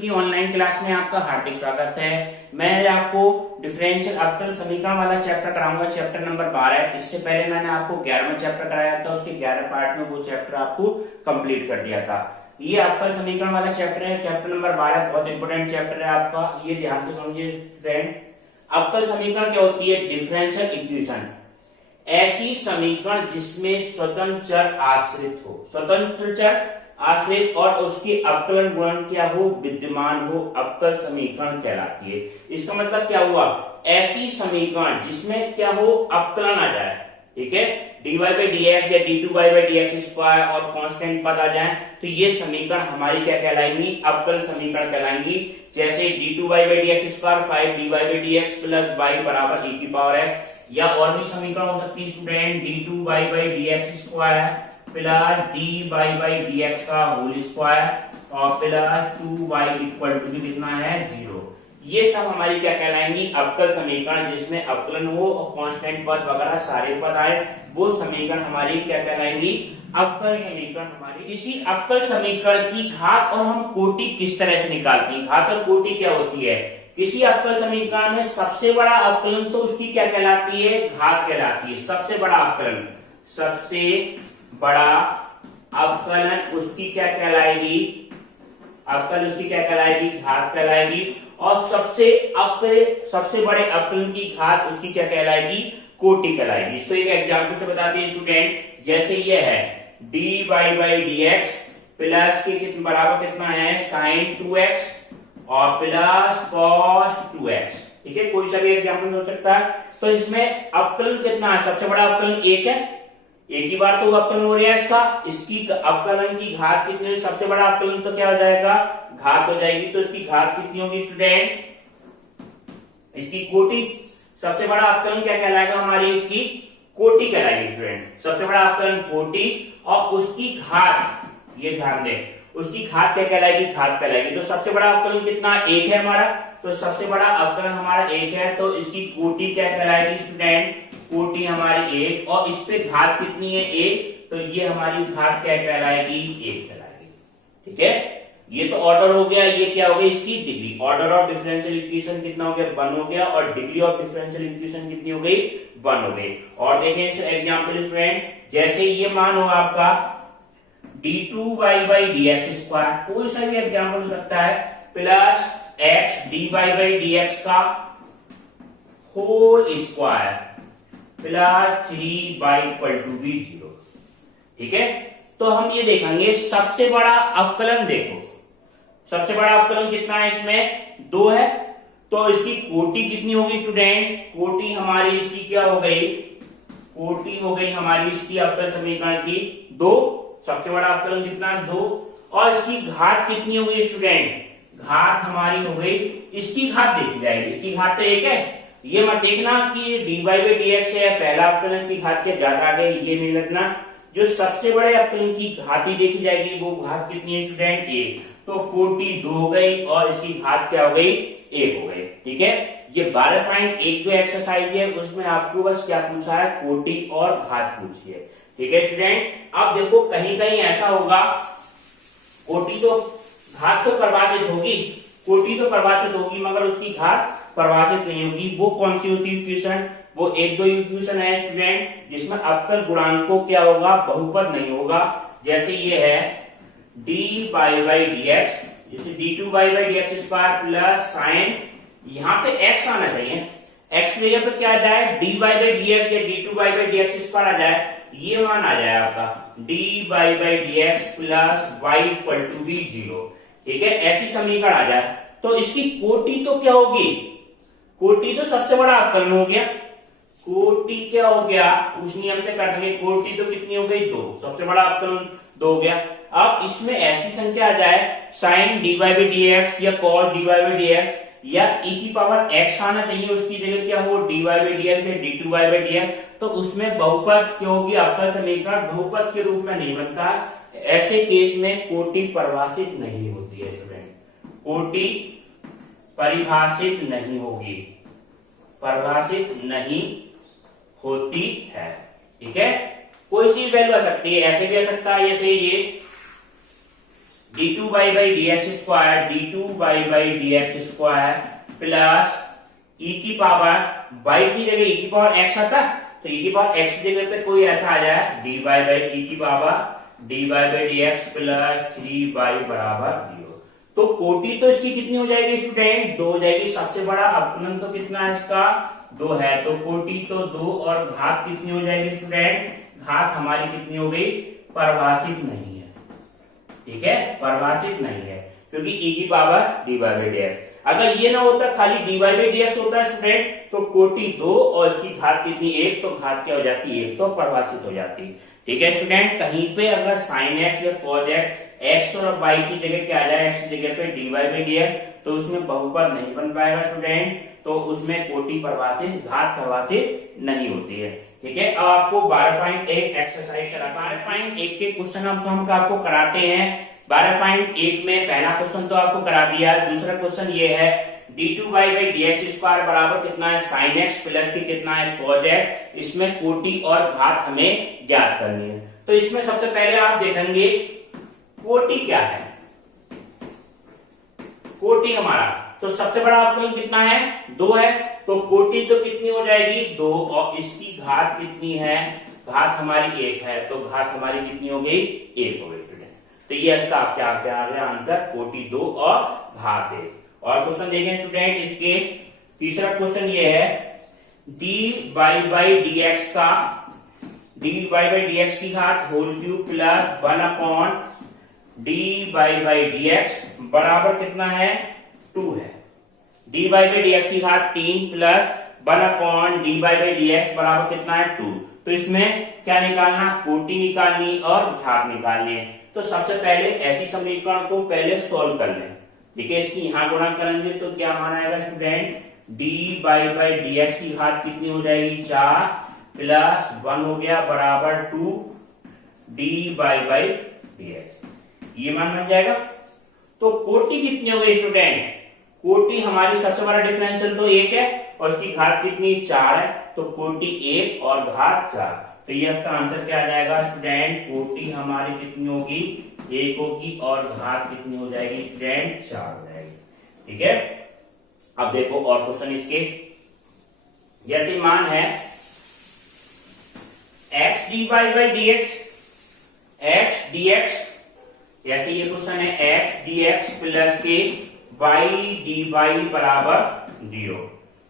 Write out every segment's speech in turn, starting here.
की online class में आपका हार्दिक स्वागत है। मैं आपको डिफरेंशियल अवकल समीकरण वाला चैप्टर कराऊंगा, चैप्टर नंबर 12। इससे पहले मैंने आपको 11वां चैप्टर कराया था, उसके 11 पार्ट में वो चैप्टर आपको कंप्लीट कर दिया था। ये अवकल समीकरण वाला चैप्टर है, चैप्टर नंबर 12 बहुत इंपोर्टेंट चैप्टर है आपका, ये ध्यान से समझिए फ्रेंड। अवकल समीकरण क्या होती है? डिफरेंशियल इक्वेशन, ऐसी समीकरण जिसमें स्वतंत्र चर आश्रित हो, स्वतंत्र चर आश्रित और उसके अवकलन गुणन क्या हो, विद्यमान हो, अवकल समीकरण कहलाती है। इसका मतलब क्या हुआ? ऐसी समीकरण जिसमें क्या हो, अवकलन आ जाए, ठीक है, dy बाई डी एक्स या d2 by D X square और कांस्टेंट पद आ जाए, तो ये समीकरण हमारी क्या कहलाएंगी? अवकल समीकरण कहलाएंगी। जैसे d2 by D X square 5 dy D X plus y बराबर e की पावर है, या और भी समीकरण हो सकती है student, d2 by D X square plus d by D X का होल स्क्वायर और प्लस 2y इक्वल टू भी कितना है? 0। ये सब हमारी क्या कहलाएंगी? अवकल समीकरण जिसमें अवकलन हो और कांस्टेंट पद वगैरह सारे पद आए, वो समीकरण हमारी क्या कहलाएंगी? अवकल समीकरण हमारी। किसी अवकल समीकरण की घात और हम कोटि किस तरह से निकालते हैं? घात और कोटि क्या होती है? किसी अवकल समीकरण में सबसे बड़ा अवकलन तो उसकी क्या कहलाती है? घात कहलाती है। सबसे बड़ा अवकलन, सबसे बड़ा अवकलन उसकी क्या कहलाएगी? अवकल उसकी क्या कहलाएगी? घात कहलाएगी। और सबसे बड़े अवकलन की घात उसकी क्या कहलाएगी? कोटि कहलाएगी। इसको एक एग्जाम्पल से बताते हैं स्टूडेंट। जैसे ये है d by D X plus के बराबर कितना है? साइन 2x और प्लस कॉस 2x, ठीक है, कोई सा भी एग्जाम्पल हो सकता है। तो इसमें अवकलन कितना है? सबसे बड़ा अवकलन 1 है, एक ही बार तो अवकलन हो रहा है इसका। इसकी अवकलन की घात कितनी है? सबसे बड़ा अवकलन तो क्या हो जाएगा? घात हो जाएगी। तो इसकी घात कितनी होगी स्टूडेंट? इसकी कोटि। सबसे बड़ा अवकलन क्या कहलाएगा हमारी? इसकी कोटि कहलाएगी स्टूडेंट। सबसे बड़ा अवकलन कोटि और उसकी घात, ये ध्यान दें, उसकी घात क्या कहलाएगी? घात कहलाएगी। तो सबसे बड़ा अवकलन कितना? 1 है हमारा, तो सबसे बड़ा अवकलन हमारा 1 है, तो इसकी कोटि क्या कहलाएगी स्टूडेंट? कोटि हमारी 1। और इस पे घात कितनी है? 1, तो ये हमारी घात क्या कहलाएगी? 1 कहलाएगी, ठीक है। ये तो ऑर्डर हो गया, ये क्या हो गया? इसकी degree. Order of differential equation कितना हो गया? 1 हो गया। और डिग्री ऑफ डिफरेंशियल इक्वेशन कितनी हो गई? 1 हो गई। और देखें इस एग्जाम्पल स्टूडेंट, जैसे ये मान हो आपका d2 by D X square, कोई सा भी एग्जाम्पल हो सकता है, plus x d by D X का whole square plus 3y equal to भी 0, ठीक है। तो हम ये देखेंगे सबसे बड़ा अवकलन, देखो सबसे बड़ा अवकलन कितना है? इसमें 2 है, तो इसकी कोटि कितनी होगी स्टूडेंट? कोटि हमारी इसकी क्या हो गई? कोटि हो गई हमारी इसकी अवकल समीकरण की 2। सबसे बड़ा अवकलन कितना? 2। और इसकी घात कितनी होगी स्टूडेंट? घात हमारी हो गई, इसकी घात देखी जाएगी, इसकी घात तो 1 है। ये मत देखना कि dy बाई डी एक्स है पहला अवकलन, इसकी घात के ज्यादा आ गई, ये नहीं लगना। जो सबसे बड़े अवकलन की घात ही देखी जाएगी, वो घात कितनी है स्टूडेंट? 1। तो कोटि 2 हो गई और इसकी घात क्या हो गई? 1 हो गई, ठीक है। ये 12.1 जो एक्सरसाइज है उसमें आपको बस क्या पूछा है? कोटि और घात पूछी है, ठीक है स्टूडेंट। अब देखो कहीं कहीं ऐसा होगा, कोटि तो, घात तो परिभाषित होगी, कोटि तो परिभाषित होगी, मगर उसकी घात परिभाषित नहीं होगी। वो कौन सी होती है इक्वेशन? वो 1-2 इक्वेशन है स्टूडेंट जिसमें अवकल गुणांकों क्या होगा? बहुपद नहीं होगा। जैसे ये है d बाई डी एक्स, जैसे d2 by D X square plus sign, यहाँ पे x आना चाहिए, x की जगह पे क्या आ जाए? d बाई डी एक्स या d2 by D X square आ जाए, ये मान आ जाए आपका d by D X plus y equal to भी 0, ठीक है। ऐसी समीकरण आ जाए तो इसकी कोटि तो क्या होगी? कोटि तो सबसे बड़ा अवकलन हो गया। कोटि क्या हो गया? उस नियम से कर देंगे, कोटि तो कितनी हो गई? 2। सबसे बड़ा अवकलन 2 हो गया। अब इसमें ऐसी संख्या आ जाए, sine dy by D X या cos dy by D X या e की पावर x आना चाहिए, उसकी जगह क्या हो? dy बाई डी एक्स या d2 बाई डी एक्स, तो उसमें बहुपद क्या होगी? अवकल समीकरण बहुपद के रूप में नहीं बनता। ऐसे केस में कोटि परिभाषित नहीं होती है स्टूडेंट, कोटि परिभाषित नहीं होगी, परिभाषित नहीं होती है, ठीक है। कोई सी वैल्यू आ सकती है, ऐसे भी आ सकता है, जैसे ये d2y/dx² प्लस e की पावर y की जगह e की पावर x आता, तो e की पावर x की जगह पे कोई ऐसा आ जाए dy/e की पावर dy/dx प्लस 3y बराबर 0। तो कोटि तो इसकी कितनी हो जाएगी स्टूडेंट, 2 हो जाएगी। सबसे बड़ा अपनन तो कितना है इसका, 2 है, तो कोटि तो 2 और घात कितनी हो जाएगी स्टूडेंट, घात हमारी कितनी हो गई, परिभाषित नहीं है। ठीक है, परिभाषित नहीं है क्योंकि e की पावर dy/dx। अगर ये ना होता, खाली dy/dx होता स्टूडेंट, तो कोटि 2 और इसकी घात कितनी 1, तो घात क्या हो जाती 1, तो परिभाषित हो जाती। ठीक है स्टूडेंट, कहीं पे अगर sin x या cos x और y की जगह क्या आ जाए, x की जगह पे dy/dx, तो उसमें बहुपद नहीं बन पाएगा स्टूडेंट, तो उसमें कोटि परिभाषित, घात परिभाषित नहीं होती है। ठीक है, अब आपको 12.1 एक्सरसाइज करा, 12.1 के क्वेश्चन आपको कराते हैं। 12.1 में पहला क्वेश्चन तो आपको करा दिया, दूसरा क्वेश्चन ये है d2y/dx² बराबर कितना है sin x प्लस की कितना है cos x, इसमें कोटि और घात हमें ज्ञात करनी है। तो इसमें सबसे पहले आप देखेंगे कोटि क्या है, कोटि हमारा तो सबसे बड़ा अवकलन कितना है, 2 है, तो कोटि तो कितनी हो जाएगी 2 और इसकी घात कितनी है, घात हमारी 1 है, तो घात हमारी कितनी हो गई 1 हो गई स्टूडेंट। तो ये इसका आपके आ गया आंसर, कोटि 2 और घात 1। और क्वेश्चन देखें स्टूडेंट, इसके तीसरा क्वेश्चन ये है dy/dx का dy/dx की घात होल क्यूब प्लस 1/dy/dx बराबर कितना है 2 है। dy/dx की घात 3 प्लस 1/dy/dx बराबर कितना है 2। तो इसमें क्या निकालना, कोटि निकालनी और घात निकालनी है। तो सबसे पहले ऐसी समीकरण को पहले सोल्व कर लें। देखिए इसकी यहां गुणा करेंगे तो क्या मान आएगा स्टूडेंट, dy/dx की घात कितनी हो जाएगी 4 प्लस 1 हो गया बराबर 2 dy/dx, ये मान बन जाएगा। तो कोटि कितनी हो गई स्टूडेंट, कोटि हमारी सबसे बड़ा डिफरेंशियल तो 1 है और इसकी घात कितनी 4 है, तो कोटि 1 और घात 4। तो ये आपका आंसर क्या आ जाएगा स्टूडेंट, कोटि हमारी कितनी होगी 1 होगी और घात कितनी हो जाएगी स्टूडेंट 4 हो जाएगी। ठीक है, अब देखो और क्वेश्चन इसके, जैसे मान है x dy/dx, x dx, जैसे ये क्वेश्चन है x dx प्लस के y dy बराबर 0,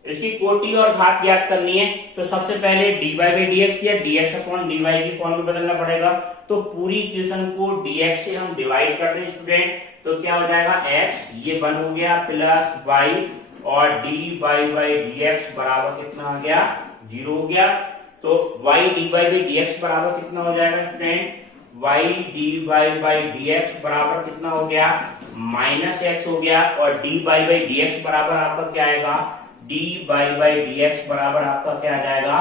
इसकी कोटि और घात ज्ञात करनी है। तो सबसे पहले dy/dx या dx/dy की फॉर्म में बदलना पड़ेगा। तो पूरी इक्वेशन को dx से हम डिवाइड कर दें स्टूडेंट, तो क्या हो जाएगा x, ये 1 हो गया प्लस y और dy/dx बराबर कितना आ गया 0 हो गया। तो y dy/dx बराबर कितना हो जाएगा स्टूडेंट, y dy/dx बराबर कितना हो गया -x हो गया और dy/dx बराबर आपका क्या आएगा, dy/dx बराबर आपका क्या आ जाएगा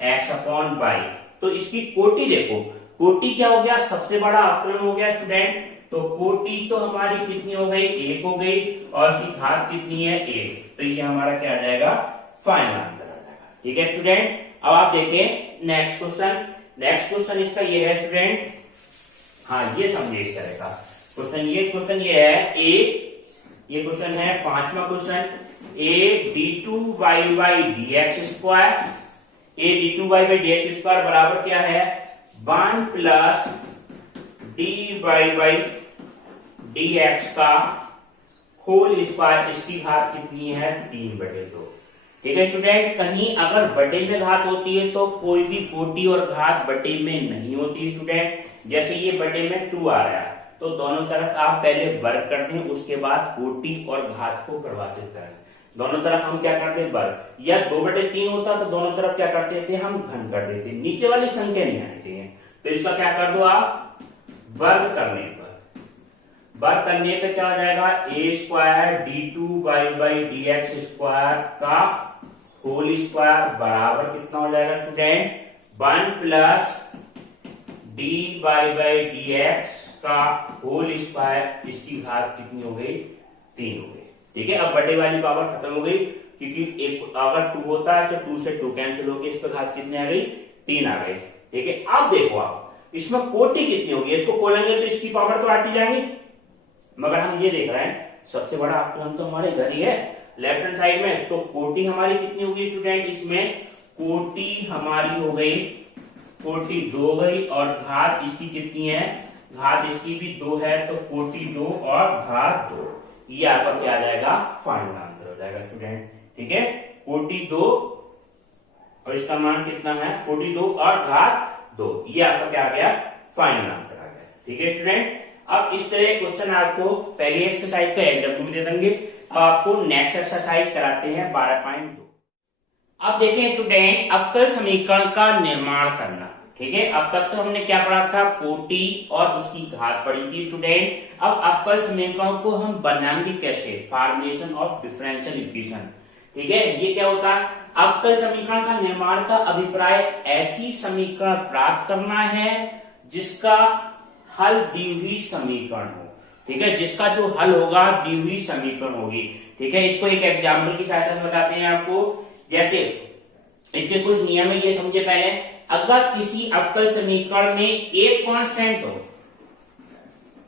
-x/y। तो इसकी कोटि देखो, कोटि क्या हो गया, सबसे बड़ा अपलन हो गया स्टूडेंट, तो कोटि तो हमारी कितनी हो गई 1 हो गई और इसकी घात कितनी है 1, तो ये हमारा क्या आ जाएगा फाइनल आंसर आ जाएगा। ठीक है स्टूडेंट, अब आप देखें नेक्स्ट क्वेश्चन, नेक्स्ट क्वेश्चन इसका ये है स्टूडेंट, हाँ ये समझिए इस तरह का क्वेश्चन ये है ये क्वेश्चन है 5वां क्वेश्चन, d2y/dx² बराबर क्या है 1 प्लस dy/dx का होल स्क्वायर, इसकी घात कितनी है 3/2। ठीक है स्टूडेंट, कहीं अगर बटे में घात होती है तो कोई भी कोटि और घात बटे में नहीं होती स्टूडेंट। जैसे ये बटे में 2 आ रहा है तो दोनों तरफ आप पहले वर्ग करते हैं, उसके बाद कोटि और घात को परिभाषित करें। दोनों तरफ हम क्या करते हैं वर्ग, या 2/3 होता तो दोनों तरफ क्या करते थे हम घन कर देते, नीचे वाली संख्या नहीं आनी चाहिए। तो इसका क्या कर दो आप, वर्ग करने पे क्या हो जाएगा a² d2y/dx² का होल स्क्वायर बराबर कितना हो जाएगा स्टूडेंट 1 प्लस dy/dx का होल स्क्वायर, इसकी घात कितनी हो गई 3 हो गई। ठीक है, अब बटे वाली पावर खत्म हो गई क्योंकि एक अगर 2 होता है तो 2 से 2 कैंसिल हो गई, इस पर घात कितनी आ गई 3 आ गई। ठीक है, अब देखो आप इसमें कोटि कितनी होगी, इसको खोलेंगे तो इसकी पावर तो आती जाएंगी, मगर हम ये देख रहे हैं सबसे बड़ा आकलन तो हमारे इधर ही है लेफ्ट हैंड साइड में। तो कोटि हमारी कितनी होगी स्टूडेंट, इसमें कोटि हमारी हो गई, कोटि 2 हो गई, और घात इसकी कितनी है, घात इसकी भी 2 है, तो कोटि 2 और घात 2, ये आपका क्या आ जाएगा, फाइनल आंसर हो जाएगा स्टूडेंट। ठीक है, कोटि 2 और इसका मान कितना है, कोटि 2 और घात 2, ये आपका क्या आ गया, फाइनल आंसर आ गया। ठीक है स्टूडेंट, अब इस तरह क्वेश्चन आपको पहली एक्सरसाइज का एग्जाम्पल में दे देंगे। अब आपको नेक्स्ट एक्सरसाइज कराते हैं 12.2। अब देखें स्टूडेंट, अवकल समीकरण का निर्माण करना। ठीक है, अब तक तो हमने क्या पढ़ा था, कोटि और उसकी घात पढ़ी थी स्टूडेंट। अब अवकल समीकरण को हम बनाएंगे कैसे, फॉर्मेशन ऑफ डिफरेंशियल इक्वेशन। ठीक है, ये क्या होता है, अवकल समीकरण का निर्माण का अभिप्राय ऐसी समीकरण प्राप्त करना है जिसका हल दी हुई समीकरण हो। ठीक है, जिसका जो हल होगा दी हुई समीकरण होगी। ठीक है, इसको एक एग्जाम्पल की सहायता से बताते हैं आपको। जैसे इसके कुछ नियम है, ये समझे पहले। अगर किसी अवकल समीकरण में एक कांस्टेंट हो,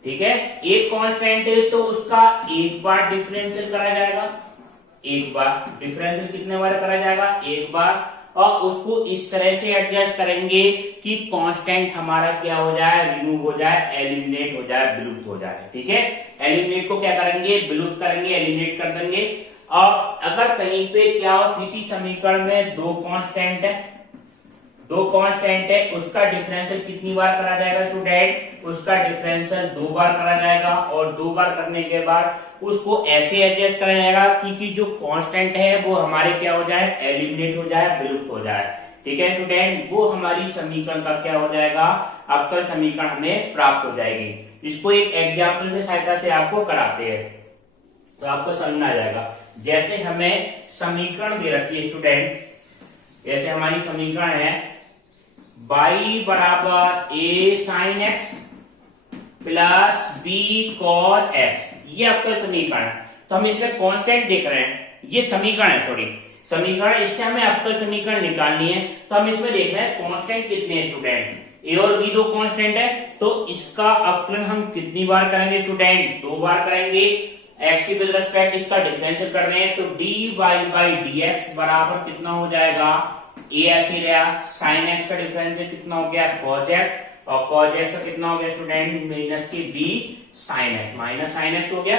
ठीक है, एक कांस्टेंट है, तो उसका एक बार डिफरेंशियल करा जाएगा, एक बार डिफरेंशियल कितने बार करा जाएगा, एक बार, और उसको इस तरह से एडजस्ट करेंगे कि कांस्टेंट हमारा क्या हो जाए, रिमूव हो जाए, एलिमिनेट हो जाए, विलुप्त हो जाए। ठीक है, एलिमिनेट को क्या करेंगे, विलुप्त करेंगे, एलिमिनेट कर देंगे। और अगर कहीं पे क्या हो, किसी समीकरण में दो कांस्टेंट है, दो कांस्टेंट है, उसका डिफरेंशियल कितनी बार करा जाएगा स्टूडेंट, उसका डिफरेंशियल 2 बार करा जाएगा, और 2 बार करने के बाद उसको ऐसे एडजस्ट करा जाएगा कि जो कांस्टेंट है वो हमारे क्या हो जाए, एलिमिनेट हो जाए, विलुप्त हो जाए। ठीक है स्टूडेंट, वो हमारी समीकरण का क्या हो जाएगा, अवकल समीकरण हमें प्राप्त हो जाएगी। इसको एक एग्जाम्पल से सहायता से आपको कराते हैं तो आपको समझ में आ जाएगा। जैसे हमें समीकरण दे रखी है स्टूडेंट, जैसे हमारी समीकरण है y बराबर a sin x plus b cos x, ये आपका समीकरण है। तो हम इसमें कांस्टेंट देख रहे हैं, ये समीकरण है, थोड़ी समीकरण, इससे हमें अवकल समीकरण निकालनी है। तो हम इसमें देख रहे हैं कांस्टेंट कितने हैं स्टूडेंट, a और b दो कांस्टेंट है, तो इसका अवकलन हम कितनी बार करेंगे स्टूडेंट, 2 बार करेंगे। x की विद रिस्पेक्ट इसका डिफरेंशियल कर रहे हैं, तो dy बाई dx बराबर कितना हो जाएगा, a ऐसे लिया, sin x का डिफरेंशियल कितना हो गया, cos x, और cos x का कितना हो गया स्टूडेंट, माइनस की b sin x, minus sin x हो गया।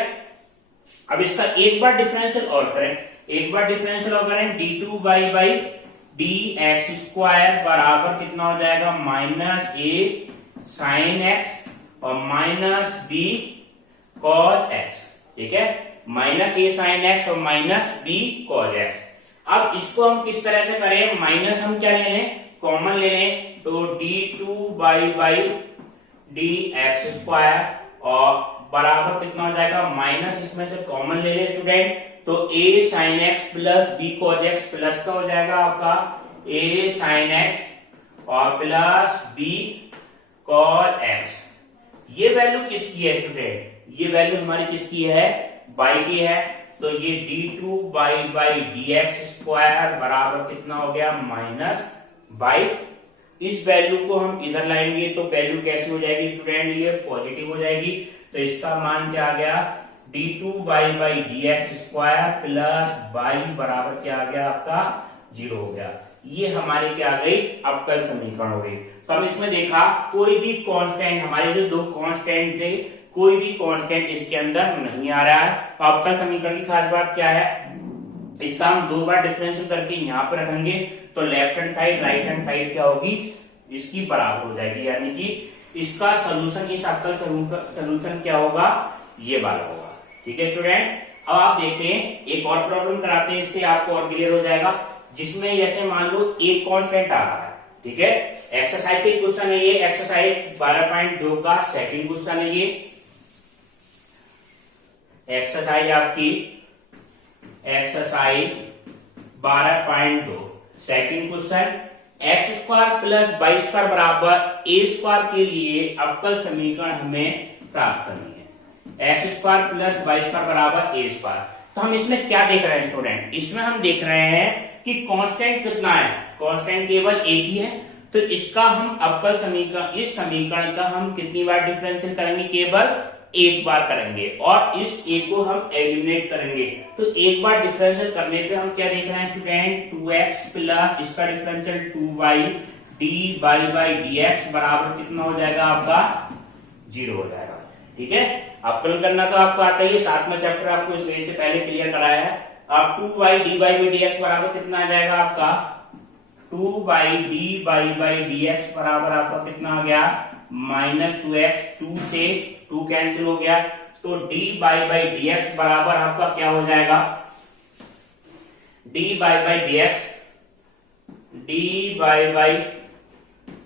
अब इसका एक बार डिफरेंशियल और करें, एक बार डिफरेंशियल और करें, d2 बाई dx स्क्वायर बराबर कितना हो जाएगा, माइनस a sin x और माइनस b cos x। ठीक है, माइनस a sin x और माइनस b cos x। अब इसको हम किस तरह से करें, माइनस हम क्या ले लें, कॉमन ले लें, तो d2 बाई dx स्क्वायर और बराबर कितना हो जाएगा, माइनस इसमें से कॉमन ले लें स्टूडेंट, तो a sin x plus b cos x plus का हो जाएगा आपका a sin x और प्लस b cos x। ये वैल्यू किसकी है स्टूडेंट, ये वैल्यू हमारी किसकी है, y की है। तो ये d2 बाई dx स्क्वायर बराबर कितना हो गया, माइनस बाई, इस वैल्यू को हम इधर लाएंगे तो वैल्यू कैसी हो जाएगी स्टूडेंट, ये पॉजिटिव हो जाएगी। तो इसका मान क्या आ गया, d2 by dx square plus by बराबर क्या आ गया आपका 0 हो गया। ये हमारे क्या आ गई, अवकल समीकरण हो गई। तो हम इसमें देखा कोई भी कांस्टेंट, हमारे जो दो कांस्टेंट थे, कोई भी कांस्टेंट इसके अंदर नहीं आ रहा है। तो अवकल समीकरण की खास बात क्या है, इसका हम 2 बार डिफरेंशियल करके यहाँ पर रखेंगे, तो left hand side right hand side क्या होगी, इसकी बराबर हो जाएगी, यानी कि इसका सोल्यूशन, इस अवकल सोल्यूशन क्या होगा, ये वाला होगा। ठीक है स्टूडेंट, अब आप देखें एक और प्रॉब्लम कराते हैं, इससे आपको और क्लियर हो जाएगा। जिसमें जैसे मान लो एक कांस्टेंट आ रहा है, ठीक है, एक्सरसाइज के क्वेश्चन है ये, एक्सरसाइज 12.2 का सेकंड क्वेश्चन है ये। एक्सरसाइज आपकी exercise 12.2 second question, x square plus y square बराबर ए स्क्वायर के लिए अवकल समीकरण हमें प्राप्त करनी है। X square plus y square बराबर ए स्क्वायर। तो हम इसमें क्या देख रहे हैं स्टूडेंट, इसमें हम देख रहे हैं कि कांस्टेंट कितना है, कांस्टेंट केवल एक ही है, तो इसका हम अवकल समीकरण, इस समीकरण का हम कितनी बार डिफरेंशियल करेंगे? केवल एक बार करेंगे, और इस ए को हम एलिमिनेट करेंगे। तो एक बार डिफरेंशियल करने पे हम क्या देख रहे हैं स्टूडेंट? 2x प्लस इसका differential 2y dy by dx बराबर कितना हो जाएगा आपका? 0 हो जाएगा। ठीक है, अवकलन करना तो आपको आता ही है, 7वां चैप्टर आपको इस वजह से पहले क्लियर कराया है। अब 2y dy बाई dx बराबर कितना आ जाएगा आपका? 2y dy बाई dx बराबर आपका कितना आ गया? -2x, 2 से 2 कैंसिल हो गया, तो dy बाई dx बराबर आपका क्या हो जाएगा? dy बाई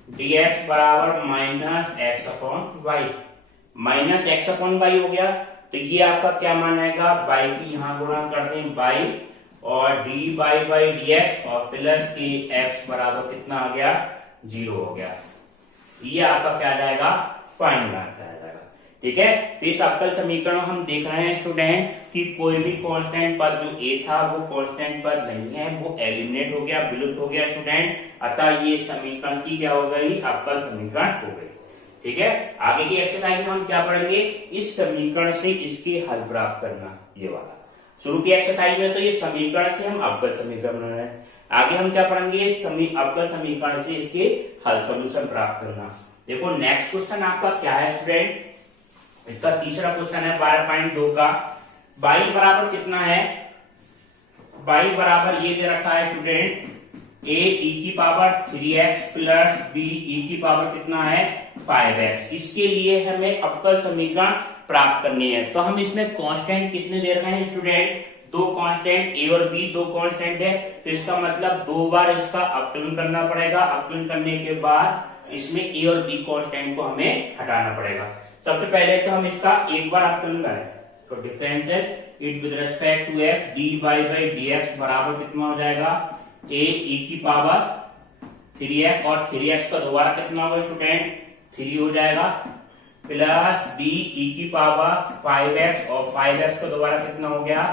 dx बराबर -x/y हो गया। तो ये आपका क्या मान आएगा? y की यहां गुणा कर दें y और dy बाई dx और प्लस के x बराबर कितना आ गया? 0 हो गया। ये आपका क्या आ जाएगा? फाइनल आंसर आ जाएगा। ठीक है, तो इस अवकल समीकरण में हम देख रहे हैं स्टूडेंट कि कोई भी कांस्टेंट पद जो a था वो कांस्टेंट पद नहीं है, वो एलिमिनेट हो गया, विलुप्त हो गया स्टूडेंट। अतः ये समीकरण की क्या हो गई? अवकल समीकरण हो गई। ठीक है, आगे की एक्सरसाइज में हम क्या पढ़ेंगे? इस समीकरण से इसके हल प्राप्त करना, ये वाला। शुरू की एक्सरसाइज में तो ये समीकरण से हम अवकल समीकरण बना रहे हैं, आगे हम क्या पढ़ेंगे? अवकल समीकरण से इसके हल सोल्यूशन प्राप्त करना। देखो नेक्स्ट क्वेश्चन आपका क्या है स्टूडेंट? इसका तीसरा क्वेश्चन है 12.2 का। y बराबर कितना है? y बराबर ये दे रखा है स्टूडेंट a e की power 3x plus b e की पावर कितना है? 5x। इसके लिए हमें अवकल समीकरण प्राप्त करनी है। तो हम इसमें कांस्टेंट कितने दे रहे हैं स्टूडेंट? 2 कांस्टेंट a और b, 2 कांस्टेंट है, तो इसका मतलब 2 बार इसका अवकलन करना पड़ेगा। अवकलन करने के बाद इसमें a और b कांस्टेंट को हमें हटाना पड़ेगा। सबसे पहले तो हम इसका एक बार अवकलन करें, तो differential it with respect to x dy by dx बराबर कितना हो जाएगा? a e की पावर 3x और 3x का दोबारा कितना होगा स्टूडेंट? 3 हो जाएगा, प्लस b e की पावर 5x और 5x का दोबारा कितना हो गया?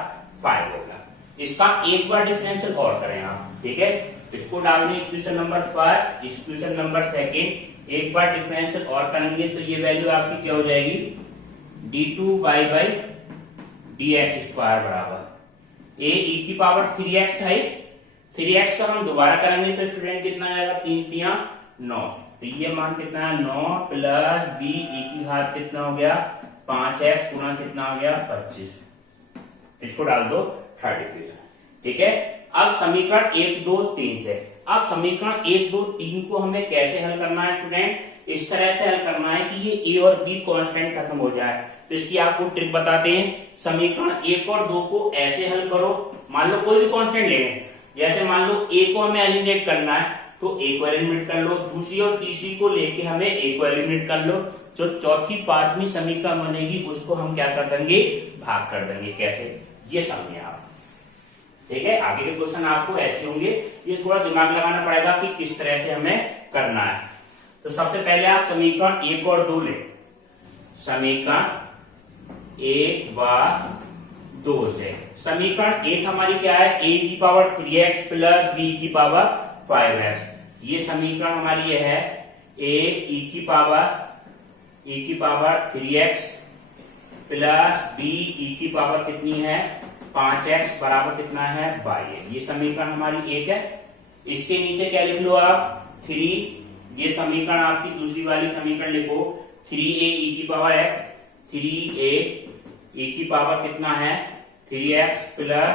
5 हो गया। इसका एक बार डिफरेंशियल और करें आप। ठीक है, इसको डालने equation number first, equation number second, एक बार डिफरेंशियल और करेंगे तो ये वैल्यू आपकी क्या हो जाएगी? d2y बाई dx स्क्वायर बराबर a e की पावर 3x है, 3x का हम दोबारा करेंगे तो स्टूडेंट कितना आएगा? 3 3 9, तो ये मान कितना है? 9 प्लस b e की घात कितना हो गया? 5x गुणा कितना हो गया? 25। इसको डाल दो थर्ड इक्वेशन। ठीक है, अब समीकरण 1 2 3 से, अब समीकरण 1 2 3 को हमें कैसे हल करना है स्टूडेंट? इस तरह से हल करना है कि ये a और b कांस्टेंट खत्म हो जाए। तो इसकी आपको ट्रिक बताते हैं। समीकरण 1 और 2 को ऐसे हल करो, मान लो कोई भी कांस्टेंट ले लें, जैसे मान लो a को हमें एलिमिनेट करना है तो a को एलिमिनेट कर लो, दूसरी और तीसरी को लेके हमें a को एलिमिनेट कर लो, जो चौथी पांचवी समीकरण बनेगी उसको हम क्या कर देंगे? भाग कर देंगे। कैसे, ये समझिए आप। ठीक है, आगे के क्वेश्चन आपको ऐसे होंगे, ये थोड़ा दिमाग लगाना पड़ेगा कि किस तरह से हमें करना है। तो सबसे पहले आप समीकरण 1 और 2 ले, समीकरण 1 व 2 से। समीकरण 1 हमारी क्या है? a की पावर 3x प्लस b की पावर 5x। ये समीकरण हमारी ये है a e की power 3x plus b e की पावर कितनी है? 5x बराबर कितना है? 22। ये समीकरण हमारी 1 है। इसके नीचे क्या लिख लो आप? 3। ये समीकरण आपकी दूसरी वाली समीकरण लिखो 3a e की पावर x, 3a e की पावर कितना है? 3x प्लस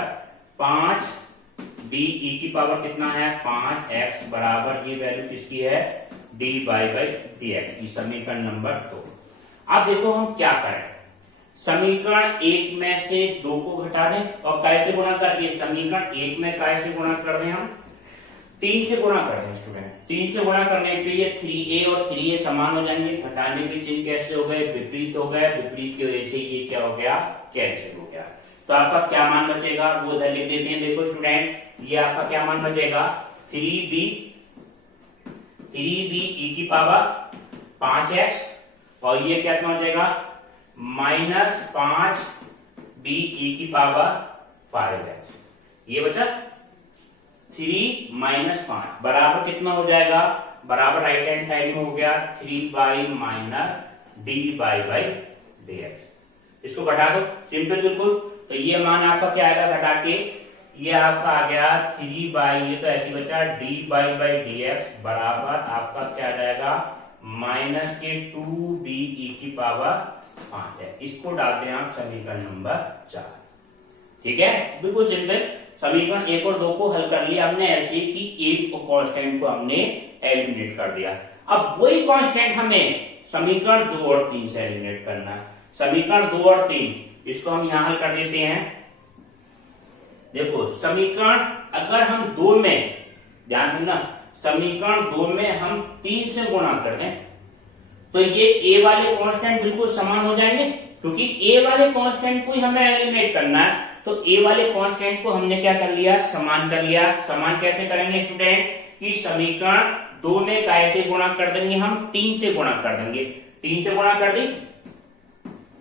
5b e की पावर कितना है? 5x बराबर ये वैल्यू किसकी है? dy बाई dx की समीकरण नंबर 2। अब देखो हम क्या करें, समीकरण 1 में से 2 को घटा दें और कैसे गुणा कर दिए? समीकरण 1 में कैसे गुणा कर दें? हम 3 से गुणा कर दें स्टूडेंट। 3 से गुणा करने पे ये 3a और 3a समान हो जाएंगे, घटाने के चिन्ह कैसे हो गए? विपरीत हो गए, विपरीत की वजह से ये क्या हो गया? कैंसिल हो गया। तो आपका क्या मान बचेगा वो इधर लिख देते हैं। देखो स्टूडेंट, ये आपका क्या मान बचेगा? 3b e की पावर 5x और ये क्या हो जाएगा? -5b e की पावर 5x। ये बचा 3 - 5 बराबर कितना हो जाएगा? बराबर राइट हैंड साइड में हो गया 3 माइनस dy बाई dx। इसको घटा दो, सिंपल बिल्कुल। तो ये मान आपका क्या आएगा घटा के, ये आपका आ गया 3 ये तो ऐसे बचा dy बाई dx बराबर आपका क्या आ जाएगा माइनस के 2d e की पावर 5 है। इसको डाल दें आप समीकरण नंबर 4। ठीक है, बिल्कुल सिंपल। समीकरण 1 और 2 को हल कर लिया हमने ऐसे कि एक कांस्टेंट को हमने एलिमिनेट कर दिया। अब वही कांस्टेंट हमें समीकरण 2 और 3 से एलिमिनेट करना है। समीकरण 2 और 3 इसको हम यहां हल कर देते हैं। देखो समीकरण अगर हम 2 में, ध्यान सुनना, समीकरण 2 में हम 3 से गुणा कर दें तो ये a वाले कांस्टेंट बिल्कुल समान हो जाएंगे, क्योंकि a वाले कांस्टेंट को ही हमें एलिमिनेट करना है। तो a वाले कांस्टेंट को हमने क्या कर लिया, समान कर लिया। समान कैसे करेंगे स्टूडेंट, कि समीकरण 2 में कैसे गुणा कर देंगे, हम 3 से गुणा कर देंगे। 3 से गुणा कर दी,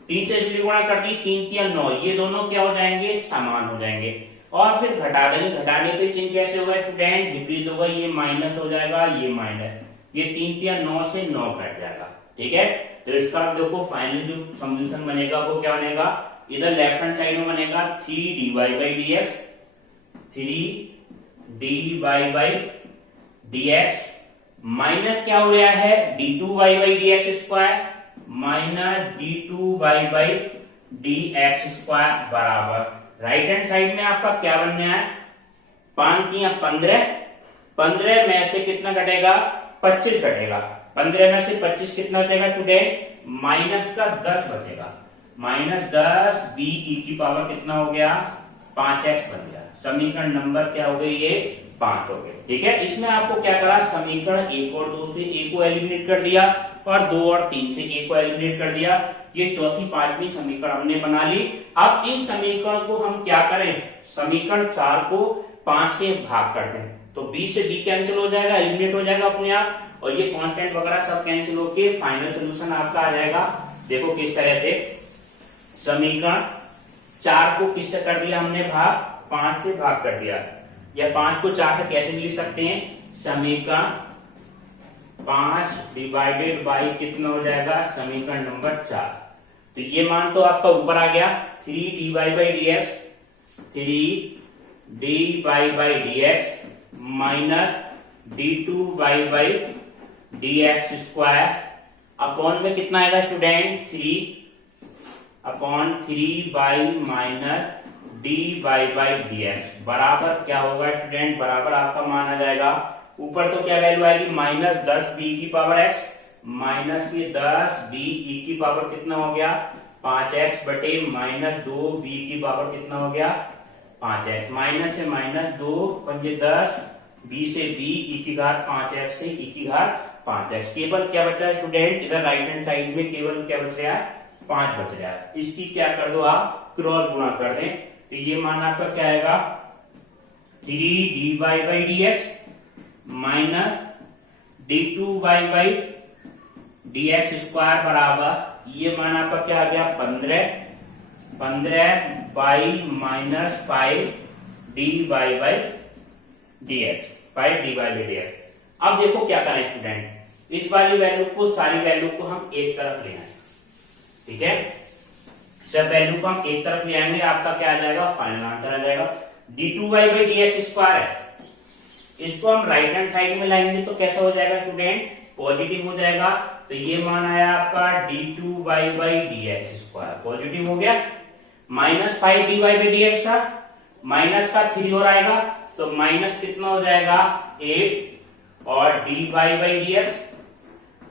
3 से इसलिए गुणा कर दी, 3 या 9, ये दोनों क्या हो जाएंगे, समान हो जाएंगे। और फिर घटा देंगे, घटाने पे चिन्ह कैसे होगा स्टूडेंट, विपरीत होगा, ये माइनस हो जाएगा, ये माइनस, ये 3 या 9 से 9 कट जाएगा। ठीक है, तो इसका देखो फाइनल जो सॉल्यूशन बनेगा वो क्या बनेगा, इधर लेफ्ट हैंड साइड में बनेगा 3dy by dx, 3dy by dx minus क्या हो रहा है d2y by dx square minus d2y by dx square बराबर राइट हैंड साइड में आपका क्या बनना है, 5 या 15, 15 में से कितना कटेगा, 25 कटेगा। 15 में से 25 कितना बचेगा स्टूडेंट, माइनस का 10 बचेगा, माइनस 10 b e की पावर कितना हो गया, 5x बन गया। समीकरण नंबर क्या हो गए, ये 5 हो गए। ठीक है, इसमें आपको क्या करा, समीकरण 1 और 2 से a को एलिमिनेट कर दिया और 2 और 3 से a को एलिमिनेट कर दिया। ये चौथी पांचवी समीकरण हमने बना ली। अब इन समीकरण को हम क्या करें, समीकरण 4 को 5 से भाग कर दें तो b से b कैंसिल हो जाएगा, एलिमिनेट हो जाएगा अपने आप, और ये कांस्टेंट वगैरह सब कैंसिल होके फाइनल सोल्यूशन आपका आ जाएगा। देखो किस तरह से समीकरण 4 को किससे कर दिया हमने भाग, 5 से भाग कर दिया। या 5 को 4 से कैसे लिख सकते हैं, समीकरण 5 डिवाइडेड बाई कितना हो जाएगा, समीकरण नंबर 4। तो ये मान तो आपका ऊपर आ गया 3dy by dx, 3dy by dx minus d2 by dx square upon में कितना आएगा student, 3/3 by minus dy by dx बराबर क्या होगा स्टूडेंट, बराबर आपका मान आ जाएगा, ऊपर तो क्या वैल्यू आएगी, माइनस 10 b की पावर x माइनस के 10 b e की पावर कितना हो गया, 5x बटे माइनस 2 b की पावर कितना हो गया, 5x, माइनस से माइनस 2 पंजे 10, b से b e की घात 5x से e की घात 5x। केवल क्या बचा है स्टूडेंट, इधर राइट हैंड साइड में केवल क्या बच रहा है, 5 बच रहा है। इसकी क्या कर दो आप, क्रॉस गुणा कर दें तो ये मान आपका क्या आएगा, 3dy by dx minus d2 by dx square बराबर ये मान आपका क्या आ गया, 15 by minus 5 dy by dx, 5 dy by dx। अब देखो क्या करें स्टूडेंट, इस वाली वैल्यू को, सारी वैल्यू को हम एक तरफ ले आए। ठीक है, सब वैल्यू को हम एक तरफ ले आएंगे, आपका क्या आ जाएगा, फाइनल आंसर आ जाएगा d2y बाई dx स्क्वायर है। इसको हम राइट हैंड साइड में लाएंगे तो कैसा हो जाएगा स्टूडेंट, पॉजिटिव हो जाएगा। तो ये मान आया आपका d2y by dx square, positive हो गया। माइनस 5 dy बाई dx था, माइनस का 3 और आएगा तो माइनस कितना हो जाएगा, 8 और dy बाई dx।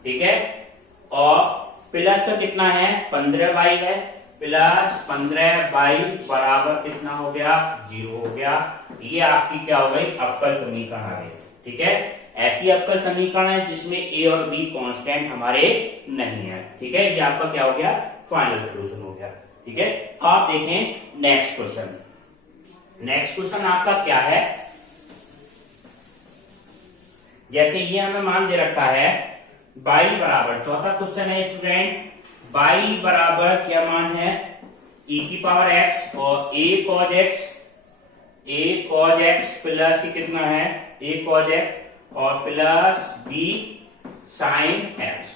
ठीक है, और प्लस का कितना है, 15y है, प्लस 15y बराबर कितना हो गया, 0 हो गया। ये आपकी क्या हो गई, अवकल समीकरण आ गई। ठीक है, ऐसी अवकल समीकरण है जिसमें a और b कांस्टेंट हमारे नहीं है। ठीक है, ये आपका क्या हो गया, फाइनल सोल्यूशन हो गया। ठीक है, आप देखें नेक्स्ट क्वेश्चन। नेक्स्ट क्वेश्चन आपका क्या है, जैसे ये हमें मान दे रखा है y बराबर, चौथा क्वेश्चन है स्टूडेंट, y बराबर क्या मान है, e की पावर x और a cos x प्लस कितना है, a cos x और प्लस बी साइन एक्स,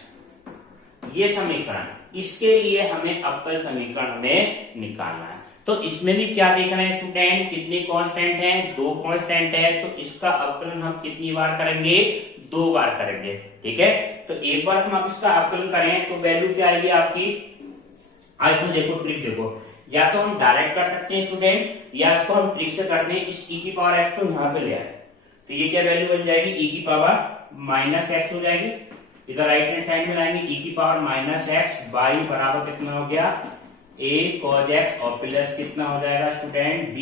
ये समीकरण, इसके लिए हमें अवकल समीकरण हमें निकालना है। तो इसमें भी क्या देखना है स्टूडेंट, कितने कांस्टेंट हैं, 2 कांस्टेंट है, तो इसका अवकलन हम कितनी बार करेंगे, 2 बार करेंगे। ठीक है, तो एक बार हम अब इसका अवकलन करें तो वैल्यू क्या आएगी आपकी, आज में देखो ट्रिक देखो, या तो हम डायरेक्ट कर सकते हैं स्टूडेंट, या इसको हम ट्रिक से करते हैं, इस e की पावर x को यहाँ पे ले आए, तो ये क्या वैल्यू बन जाएगी, e की पावर माइनस एक्स हो जाएगी। इधर राइट हैंड साइड में लाएंगे, e की पावर माइनस एक्स बाई बराबर कितना हो गया, a cos x, और प्लस कितना हो जाएगा स्टूडेंट, b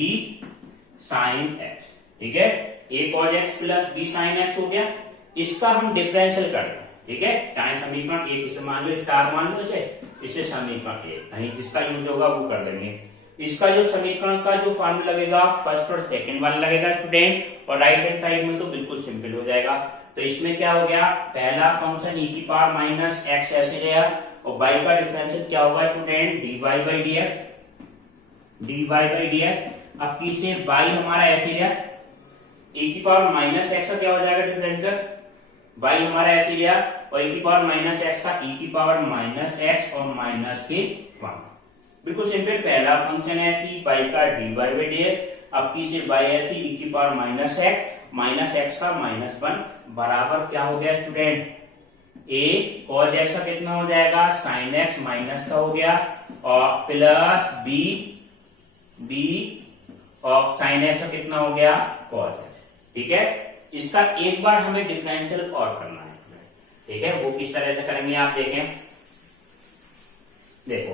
sin x। ठीक है, a cos x plus b sin x हो गया। इसका हम डिफरेंशियल कर दें, ठीक है, चाहे समीकरण एक, इसे मान लो स्टार मान लो, इसे समीकरण एक, कहीं जिसका यूज होगा वो कर देंगे। इसका जो समीकरण का जो फॉर्मूला लगेगा फर्स्ट और सेकंड वाला लगेगा स्टूडेंट, और राइट हैंड साइड में तो बिल्कुल सिंपल हो जाएगा। तो इसमें क्या हो गया, पहला फंक्शन e की पावर माइनस एक्स ऐसे गया, और y का डिफरेंशियल क्या होगा student, dy by D x. अब किसे y हमारा ऐसे गया, e की पावर माइनस एक्स का क्या हो जाएगा डिफरेंशियल, y हमारा ऐसे गया, और e की पावर माइनस एक्स का e की पावर माइनस एक्स और माइनस के 1। बिल्कुल सिंपल, पहला फंक्शन है ऐसी y का dy बाई डी एक्स, अब किसे y ऐसी e की पावर माइनस एक्स का माइनस 1 बराबर क्या हो गया स्टूडेंट, a cos x का कितना हो जाएगा, sin x माइनस का हो गया, और प्लस b और sin x का कितना हो गया, cos x। ठीक है, इसका एक बार हमें डिफरेंशियल और करना है। ठीक है, वो किस तरह से करेंगे आप देखें, देखो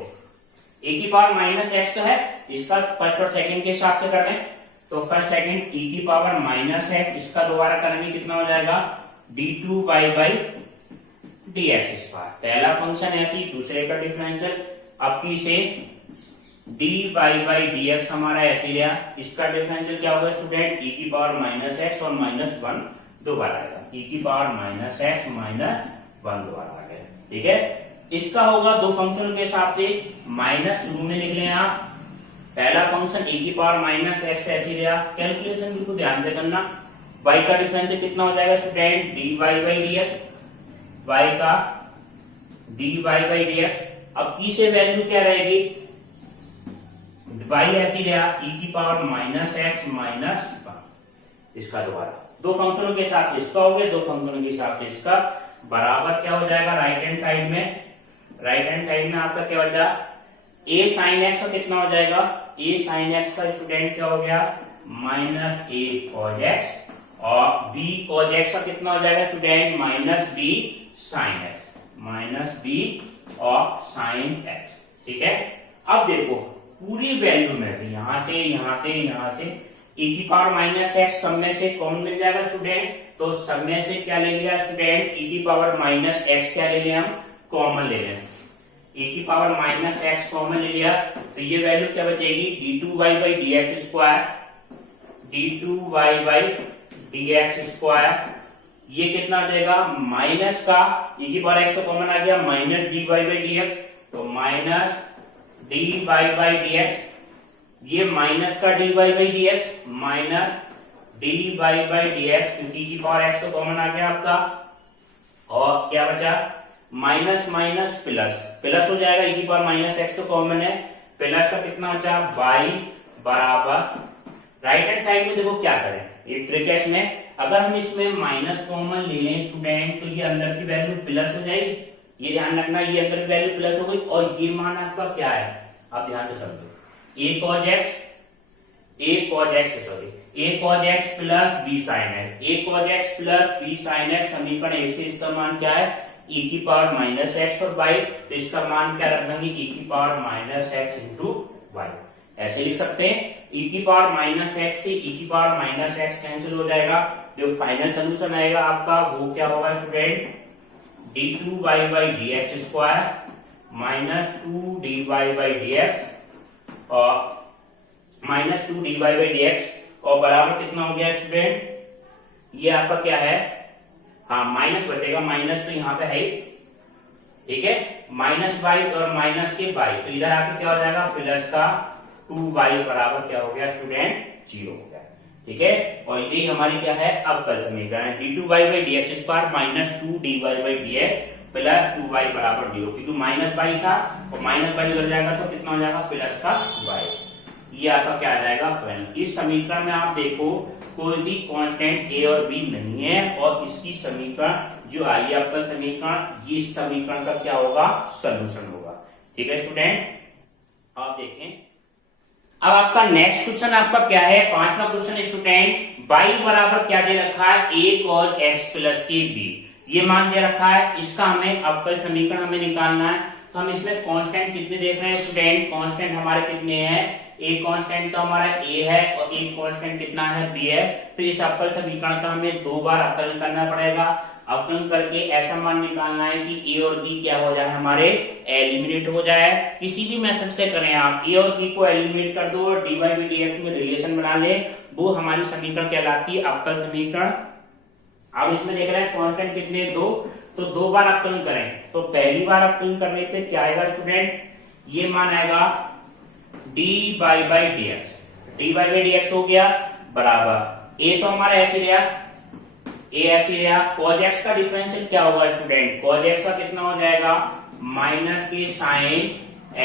a की पावर माइनस एक्स तो है, इसका फर्स्ट और सेकंड के हिसाब से कर दें, तो फर्स्ट सेकंड e की पावर माइनस एक्स, इसका दोबारा करेंगे कितना हो जाएगा, d2 बाई dx स्क्वायर। पहला फंक्शन ऐसे ही, दूसरे का डिफरेंशियल, अब की से dy बाई dx हमारा ऐसे गया, इसका डिफरेंशियल क्या होगा स्टूडेंट, e की पावर माइनस एक्स और माइनस 1 दोबारा आएगा, e की पावर माइनस एक्स माइनस 1 दोबारा आ गया। ठीक है, इसका होगा दो फंक्शन के हिसाब से, माइनस शुरू में लिख लें आप, पहला फंक्शन e की पावर माइनस एक्स ऐसे गया, कैलकुलेशन बिल्कुल ध्यान से करना, y का डिफरेंशियल कितना हो जाएगा student, dy by dx, y का dy बाई dx। अब की से वैल्यू क्या रहेगी, y ऐसी गया, e की पावर माइनस एक्स माइनस 1, इसका दोबारा दो फंक्शनों के हिसाब से इसका हो गया, दो फंक्शनों के हिसाब से इसका, बराबर क्या हो जाएगा राइट हैंड साइड में आपका क्या हो जाएगा, a sin x का कितना हो जाएगा, a sin x का स्टूडेंट क्या हो गया, माइनस a cos x, और b cos x का कितना हो जाएगा student, minus b sin x और sin x। ठीक है, अब देखो पूरी वैल्यू में से यहां से e की पावर माइनस एक्स सब में से कॉमन मिल जाएगा स्टूडेंट, तो सब में से क्या ले लिया स्टूडेंट, e की पावर माइनस एक्स क्या ले लिया हम, कॉमन ले लें, e की पावर माइनस एक्स कॉमन ले लिया, तो ये वैल्यू क्या बचेगी, d2 by dx square, d2 by dx square, ये कितना आ जाएगा, माइनस का e की पावर x तो कॉमन आ गया, माइनस dy बाई dx, तो माइनस dy बाई dx, ये माइनस का dy by dx, minus dy by dx, क्योंकि e की पावर x तो कॉमन आ गया आपका, और क्या बचा, माइनस माइनस प्लस हो जाएगा, e की पावर माइनस एक्स तो कॉमन है, प्लस का कितना बचा, बाई बराबर, राइट हैंड साइड में देखो क्या करें, एक ट्रिक है इसमें, अगर हम इसमें माइनस कॉमन ले लें स्टूडेंट, तो ये अंदर की वैल्यू प्लस हो जाएगी, ये ध्यान रखना, ये अंदर की वैल्यू प्लस हो गई, और ये मान आपका क्या है, आप ध्यान से समझो, a cos x plus b sin x, a cos x plus b sin x, समीकरण एक से इसका मान क्या है, e की पावर माइनस एक्स और y, तो इसका मान क्या रख देंगे, e की power minus x into y, ऐसे लिख सकते हैं, e की पावर माइनस एक्स से e की पावर माइनस एक्स कैंसिल हो जाएगा, जो फाइनल सोल्यूशन आएगा आपका वो क्या होगा student, d2 by dx square minus 2 dy by dx, और माइनस 2 dy बाई dx, और बराबर कितना हो गया स्टूडेंट, ये आपका क्या है, हाँ माइनस बचेगा, माइनस तो यहाँ पे है ही, ठीक है, माइनस बाई और माइनस के बाई, तो इधर आपके क्या हो जाएगा, प्लस का 2y बराबर क्या हो गया स्टूडेंट, 0 हो गया। ठीक है। और यही हमारी क्या है अवकल समीकरण, d2y/dx² minus 2dy/dx plus 2y बराबर 0, क्योंकि माइनस y था और माइनस y उधर जाएगा तो कितना हो जाएगा प्लस का y। ये आपका क्या आ जाएगा फाइनल। इस समीकरण में आप देखो कोई भी कांस्टेंट a और b नहीं है और इसकी समीकरण जो आई है अवकल समीकरण, ये इस समीकरण का क्या होगा सॉल्यूशन होगा। ठीक है स्टूडेंट, आप देखें अब आपका नेक्स्ट क्वेश्चन आपका क्या है, पांचवा क्वेश्चन स्टूडेंट, y बराबर क्या दे रखा है a cos x प्लस के b, ये मान दे रखा है। इसका हमें अवकल समीकरण हमें निकालना है। तो हम इसमें कांस्टेंट कितने देख रहे हैं स्टूडेंट, कांस्टेंट हमारे कितने हैं, एक कांस्टेंट तो हमारा a है और एक कांस्टेंट कितना है b है। तो इस अवकल समीकरण का हमें दो बार अवकलन करना पड़ेगा। अवकलन करके ऐसा मान निकालना है कि a और b क्या हो जाए हमारे एलिमिनेट हो जाए। किसी भी मेथड से करें आप, a और b को एलिमिनेट कर दो और dy/dx में रिलेशन बना ले, वो हमारी समीकरण कहलाती है अवकल समीकरण। अब इसमें देख रहे हैं कांस्टेंट कितने दो, तो दो बार अवकलन करें। तो पहली बार अवकलन करने पे क्या आएगा स्टूडेंट, ये मान आएगा dy/dx, dy/dx हो गया बराबर a तो हमारा ऐसे लिया, a ऐसे लिया, cos x का डिफरेंशियल क्या होगा स्टूडेंट, cos x का कितना हो जाएगा माइनस के साइन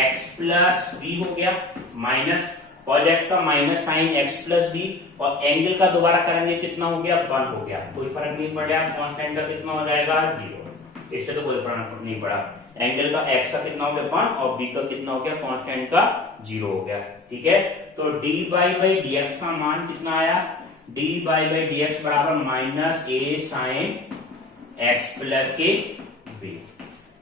x प्लस b हो गया, माइनस cos x का minus sine x plus b, और एंगल का दोबारा करेंगे कितना हो गया 1 हो गया, कोई फर्क नहीं पड़ा। कांस्टेंट का कितना हो जाएगा 0, इससे तो कोई फर्क नहीं पड़ा। एंगल का x का कितना हो गया 1 और b का कितना हो गया कांस्टेंट का 0 हो गया। ठीक है, तो dy/dx का मान कितना आया, dy/dx बराबर minus a sine x plus के b।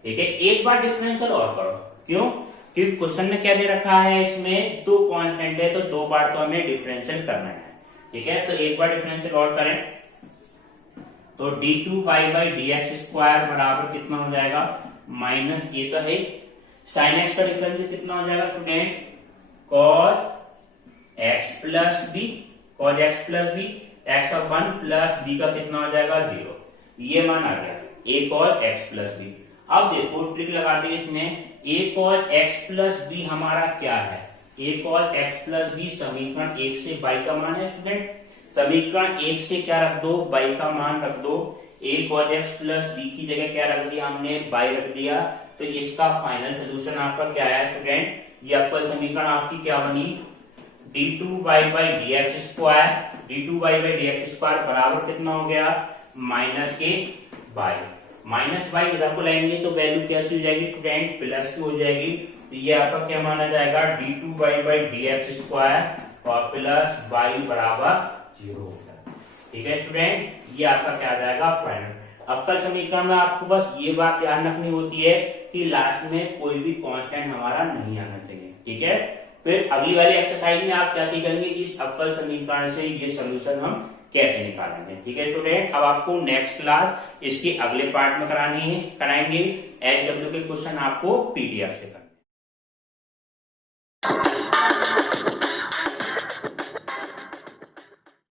ठीक है, एक बार डिफरेंशियल और करो, क्यों, क्योंकि क्वेश्चन में क्या दे रखा है, इसमें दो कांस्टेंट है तो दो बार तो हमें डिफरेंशियल करना है। ठीक है, तो एक बार डिफरेंशियल और करें तो d2y/dx² बराबर कितना हो जाएगा माइनस, ये तो है साइन x का डिफरेंशियल कितना हो जाएगा student cos x plus b, cos x plus b, x का 1 प्लस b का कितना हो जाएगा 0, ये मान आ गया a cos x plus b। अब देखो ट्रिक लगाते हैं इसमें, a cos x plus b हमारा क्या है, a cos x plus b समीकरण 1 से y का मान है स्टूडेंट, समीकरण 1 से क्या रख दो y का मान रख दो, a cos x plus b की जगह क्या रख दिया हमने y रख दिया। तो इसका फाइनल सोल्यूशन आपका क्या है स्टूडेंट, ये अवकल समीकरण आपकी क्या बनी d2y/dx² बराबर कितना हो गया माइनस के y, माइनस y इधर को लाएंगे तो वैल्यू कैसी हो जाएगी स्टूडेंट प्लस की हो जाएगी। तो ये आपका क्या माना जाएगा d2y/dx² और प्लस y बराबर 0 होगा। ठीक है स्टूडेंट, ये आपका क्या आ जाएगा फाइनल। अवकल समीकरण में आपको बस ये बात ध्यान रखनी होती है कि लास्ट में कोई भी कांस्टेंट हमारा नहीं आना चाहिए। ठीक है, फिर अगली वाली एक्सरसाइज में आप क्या सीखेंगे, इस अवकल समीकरण से ये सॉल्यूशन हम कैसे निकालेंगे। ठीक है स्टूडेंट, अब आपको नेक्स्ट क्लास इसके अगले पार्ट में कराएंगे। एचडब्ल्यू के क्वेश्चन आपको पीडीएफ से करना।